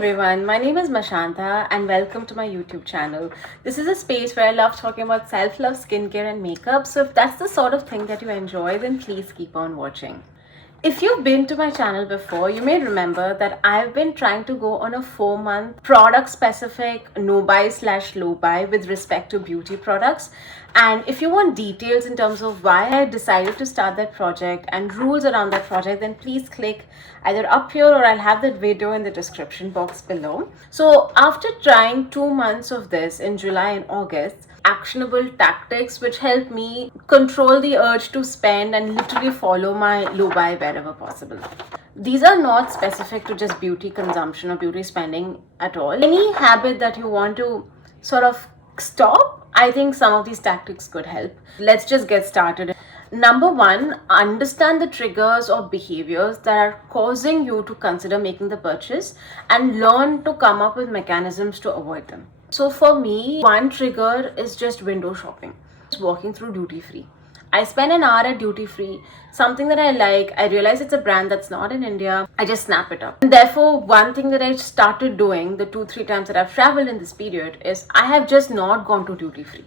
everyone, my name is Mashanta and welcome to my YouTube channel. This is a space where I love talking about self-love, skincare and makeup. So if that's the sort of thing that you enjoy, then please keep on watching. If you've been to my channel before, you may remember that I've been trying to go on a 4-month product-specific no-buy/low buy with respect to beauty products. And if you want details in terms of why I decided to start that project and rules around that project, then please click either up here or I'll have that video in the description box below. So after trying 2 months of this in July and August, actionable tactics which help me control the urge to spend and literally follow my low buy wherever possible. These are not specific to just beauty consumption or beauty spending at all. Any habit that you want to sort of stop, I think some of these tactics could help. Let's just get started. Number one, understand the triggers or behaviors that are causing you to consider making the purchase and learn to come up with mechanisms to avoid them. So for me, one trigger is just window shopping. Just walking through duty free. I spend an hour at duty free, something that I like, I realize it's a brand that's not in India, I just snap it up. And therefore, one thing that I started doing the 2-3 times that I've traveled in this period is I have just not gone to duty free.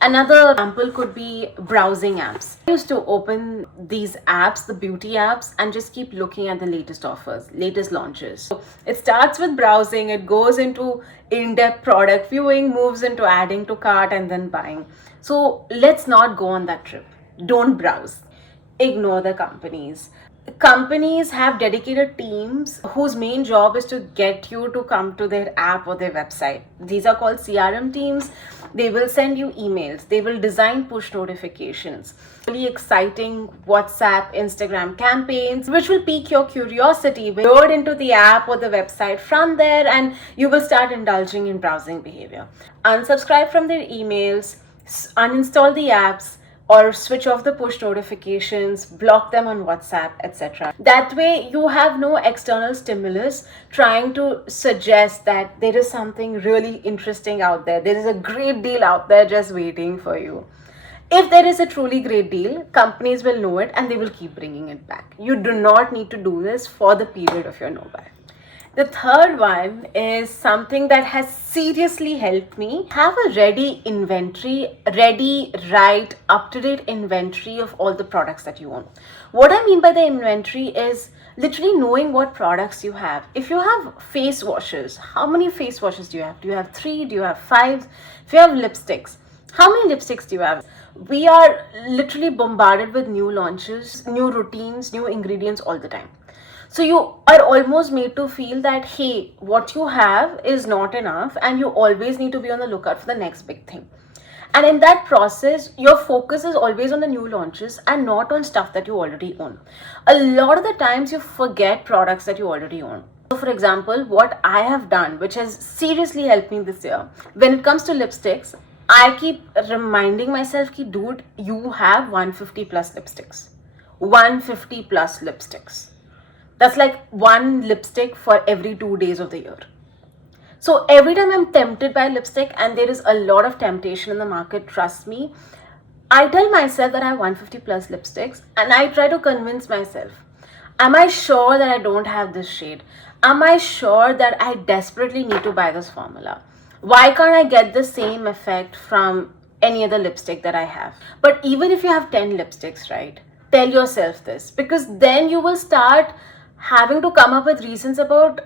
Another example could be browsing apps. I used to open these apps, the beauty apps, and just keep looking at the latest offers, latest launches. So it starts with browsing, it goes into in-depth product viewing, moves into adding to cart and then buying. So let's not go on that trip. Don't browse. Ignore the companies. Companies have dedicated teams whose main job is to get you to come to their app or their website. These are called CRM teams. They will send you emails. They will design push notifications. Really exciting WhatsApp, Instagram campaigns, which will pique your curiosity. Load into the app or the website from there and you will start indulging in browsing behavior. Unsubscribe from their emails, uninstall the apps, or switch off the push notifications, block them on WhatsApp, etc. That way you have no external stimulus trying to suggest that there is something really interesting out there. There is a great deal out there just waiting for you. If there is a truly great deal, companies will know it and they will keep bringing it back. You do not need to do this for the period of your no-buy. The third one is something that has seriously helped me. Have a ready inventory, right, up-to-date inventory of all the products that you own. What I mean by the inventory is literally knowing what products you have. If you have face washes, how many face washes do you have? Do you have 3? Do you have 5? If you have lipsticks, how many lipsticks do you have? We are literally bombarded with new launches, new routines, new ingredients all the time. So you are almost made to feel that, hey, what you have is not enough and you always need to be on the lookout for the next big thing. And in that process, your focus is always on the new launches and not on stuff that you already own. A lot of the times you forget products that you already own. So for example, what I have done, which has seriously helped me this year, when it comes to lipsticks, I keep reminding myself, ki, dude, you have 150 plus lipsticks. 150 plus lipsticks. That's like one lipstick for every 2 days of the year. So every time I'm tempted by lipstick, and there is a lot of temptation in the market, trust me, I tell myself that I have 150 plus lipsticks and I try to convince myself, am I sure that I don't have this shade? Am I sure that I desperately need to buy this formula? Why can't I get the same effect from any other lipstick that I have? But even if you have 10 lipsticks, right, tell yourself this, because then you will start having to come up with reasons about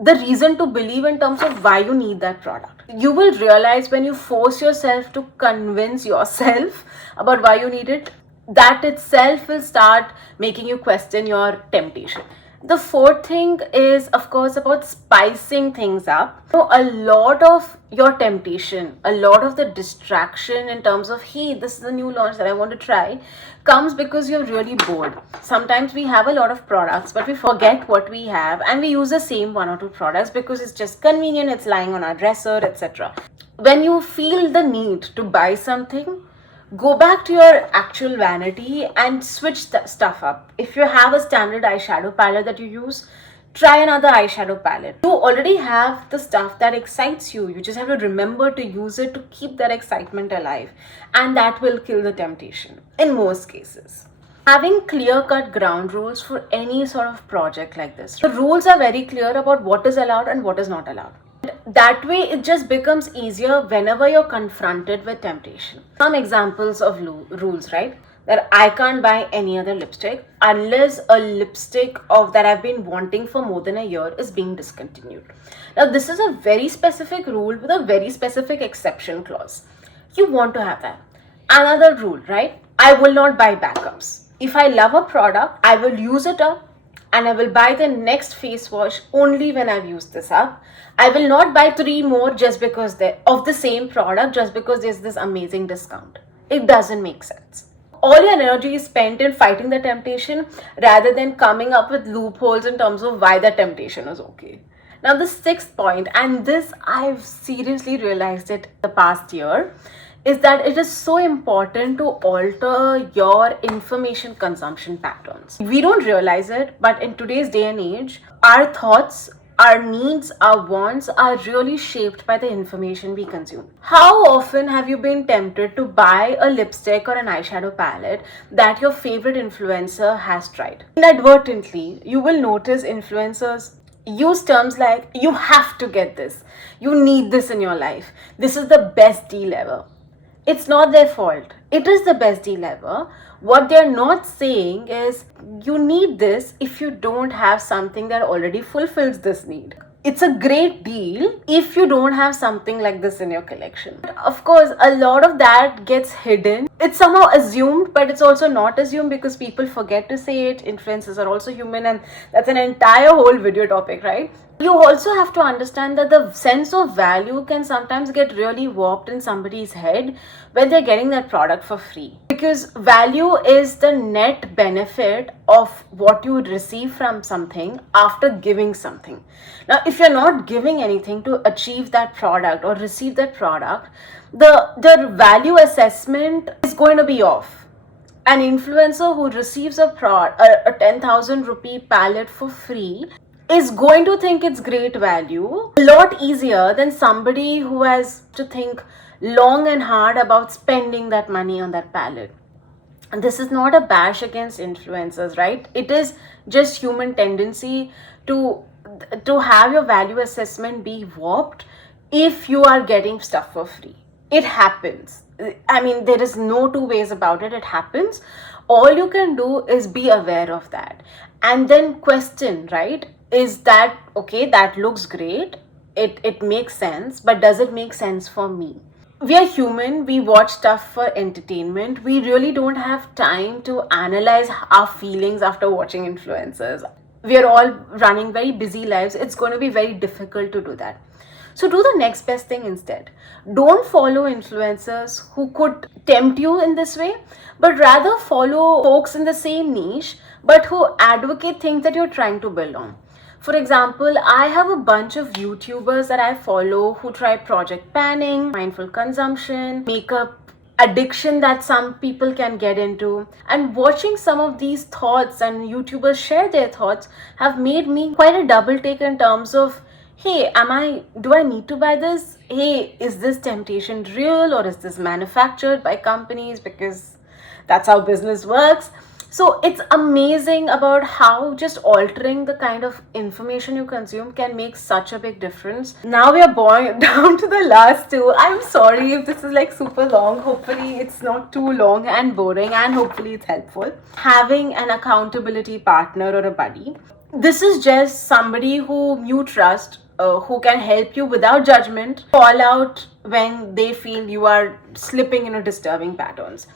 the reason to believe in terms of why you need that product. You will realize when you force yourself to convince yourself about why you need it, that itself will start making you question your temptation. The fourth thing is, of course, about spicing things up. So a lot of your temptation, a lot of the distraction in terms of, hey, this is a new launch that I want to try, comes because you're really bored. Sometimes we have a lot of products, but we forget what we have and we use the same 1 or 2 products because it's just convenient, it's lying on our dresser, etc. When you feel the need to buy something, go back to your actual vanity and switch stuff up. If you have a standard eyeshadow palette that you use, try another eyeshadow palette. You already have the stuff that excites you. You just have to remember to use it to keep that excitement alive. And that will kill the temptation in most cases. Having clear-cut ground rules for any sort of project like this. The rules are very clear about what is allowed and what is not allowed. That way, it just becomes easier whenever you're confronted with temptation. Some examples of rules, right? That I can't buy any other lipstick unless a lipstick of that I've been wanting for more than a year is being discontinued. Now, this is a very specific rule with a very specific exception clause. You want to have that. Another rule, right? I will not buy backups. If I love a product, I will use it up and I will buy the next face wash only when I've used this up. I will not buy 3 more just because they're of the same product, just because there's this amazing discount. It doesn't make sense. All your energy is spent in fighting the temptation rather than coming up with loopholes in terms of why the temptation is okay. Now, the sixth point, and this I've seriously realized it the past year, is that it is so important to alter your information consumption patterns. We don't realize it, but in today's day and age, our thoughts, our needs, our wants are really shaped by the information we consume. How often have you been tempted to buy a lipstick or an eyeshadow palette that your favorite influencer has tried? Inadvertently, you will notice influencers use terms like, you have to get this, you need this in your life, this is the best deal ever. It's not their fault. It is the best deal ever. What they're not saying is, you need this if you don't have something that already fulfills this need. It's a great deal if you don't have something like this in your collection. Of course, a lot of that gets hidden. It's somehow assumed, but it's also not assumed because people forget to say it. Influencers are also human, and that's an entire whole video topic, right? You also have to understand that the sense of value can sometimes get really warped in somebody's head when they're getting that product for free. Because value is the net benefit of what you would receive from something after giving something. Now, if you're not giving anything to achieve that product or receive that product, the value assessment is going to be off. An influencer who receives a 10,000 rupee palette for free is going to think it's great value a lot easier than somebody who has to think long and hard about spending that money on that palette. And this is not a bash against influencers, right? It is just human tendency to have your value assessment be warped if you are getting stuff for free. It happens. I mean, there is no two ways about it. It happens. All you can do is be aware of that and then question, right? Is that okay? That looks great. It makes sense, but does it make sense for me? We are human. We watch stuff for entertainment. We really don't have time to analyze our feelings after watching influencers. We are all running very busy lives. It's going to be very difficult to do that. So do the next best thing instead. Don't follow influencers who could tempt you in this way, but rather follow folks in the same niche, but who advocate things that you're trying to build on. For example, I have a bunch of YouTubers that I follow who try project planning, mindful consumption, makeup addiction that some people can get into. And watching some of these thoughts and YouTubers share their thoughts have made me quite a double take in terms of, hey, do I need to buy this? Hey, is this temptation real or is this manufactured by companies because that's how business works? So it's amazing about how just altering the kind of information you consume can make such a big difference. Now we are down to the last two. I'm sorry if this is like super long. Hopefully it's not too long and boring, and hopefully it's helpful. Having an accountability partner or a buddy. This is just somebody whom you trust, who can help you without judgment, call out when they feel you are slipping into disturbing patterns.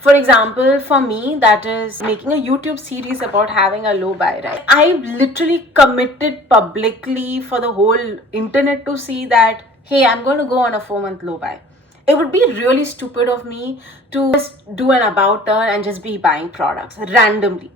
For example, for me, that is making a YouTube series about having a low buy, right? I literally committed publicly for the whole internet to see that, hey, I'm going to go on a 4-month low buy. It would be really stupid of me to just do an about turn and just be buying products randomly.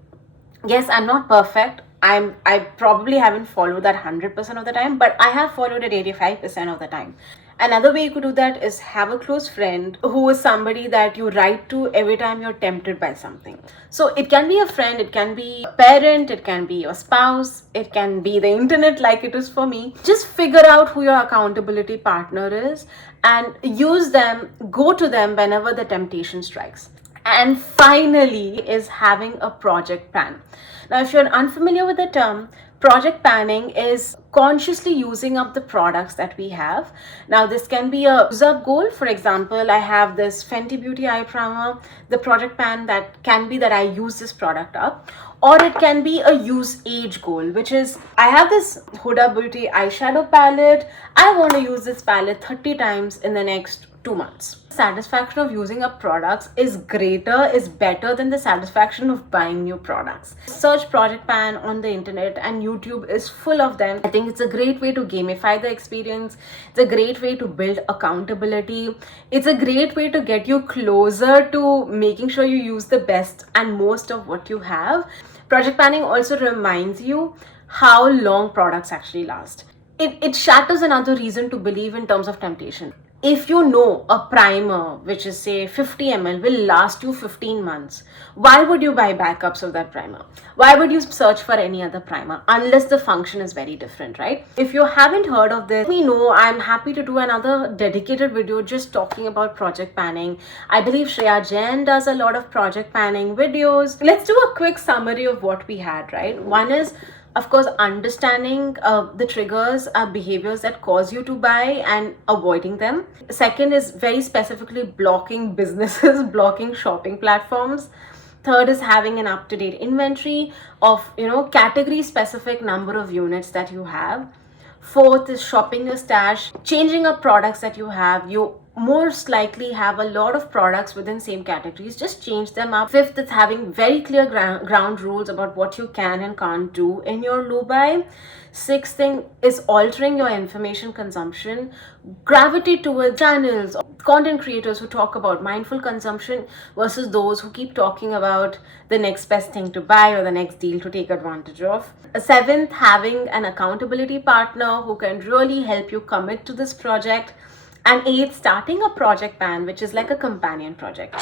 Yes, I'm not perfect. I probably haven't followed that 100% of the time, but I have followed it 85% of the time. Another way you could do that is have a close friend who is somebody that you write to every time you're tempted by something. So it can be a friend, it can be a parent, it can be your spouse, it can be the internet like it is for me. Just figure out who your accountability partner is and use them, go to them whenever the temptation strikes. And finally is having a project plan. Now, if you're unfamiliar with the term, project planning is consciously using up the products that we have. Now, this can be a use up goal. For example, I have this Fenty Beauty eye primer. The project plan that can be that I use this product up. Or it can be a use age goal, which is I have this Huda Beauty eyeshadow palette. I want to use this palette 30 times in the next 2 months. Satisfaction of using up products is better than the satisfaction of buying new products. Search project plan on the internet and YouTube is full of them. I think it's a great way to gamify the experience. It's a great way to build accountability. It's a great way to get you closer to making sure you use the best and most of what you have. Project planning also reminds you how long products actually last. It shatters another reason to believe in terms of temptation. If you know a primer, which is say 50 ml, will last you 15 months, why would you buy backups of that primer? Why would you search for any other primer unless the function is very different, right? If you haven't heard of this, we know I'm happy to do another dedicated video just talking about project planning. I believe Shreya Jain does a lot of project planning videos. Let's do a quick summary of what we had, right? One is, of course, understanding the triggers behaviors that cause you to buy and avoiding them. Second is very specifically blocking businesses, blocking shopping platforms. Third is having an up-to-date inventory of category specific number of units that you have. Fourth is shopping your stash, changing up products that you have. You most likely have a lot of products within same categories, just change them up. Fifth is having very clear ground rules about what you can and can't do in your loo buy. Sixth thing is altering your information consumption, gravitate towards channels, content creators who talk about mindful consumption versus those who keep talking about the next best thing to buy or the next deal to take advantage of. Seventh, having an accountability partner who can really help you commit to this project. And eighth, starting a project plan, which is like a companion project.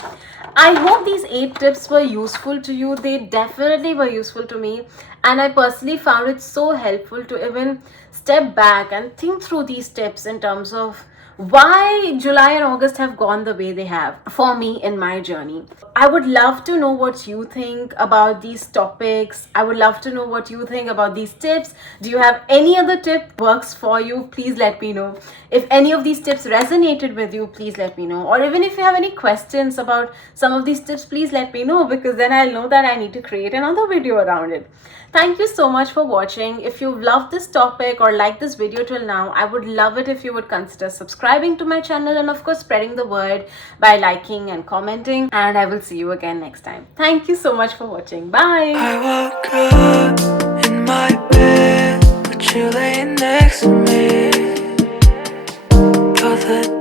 I hope these 8 tips were useful to you. They definitely were useful to me. And I personally found it so helpful to even step back and think through these tips in terms of why July and August have gone the way they have for me in my journey. I would love to know what you think about these topics. I would love to know what you think about these tips. Do you have any other tip works for you? Please let me know. If any of these tips resonated with you, please let me know. Or even if you have any questions about some of these tips, please let me know, because then I'll know that I need to create another video around it. Thank you so much for watching. If you've loved this topic or liked this video till now, I would love it if you would consider subscribing to my channel and of course spreading the word by liking and commenting. And I will see you again next time. Thank you so much for watching. Bye. I woke up in my bed, but you lay next to me. You're the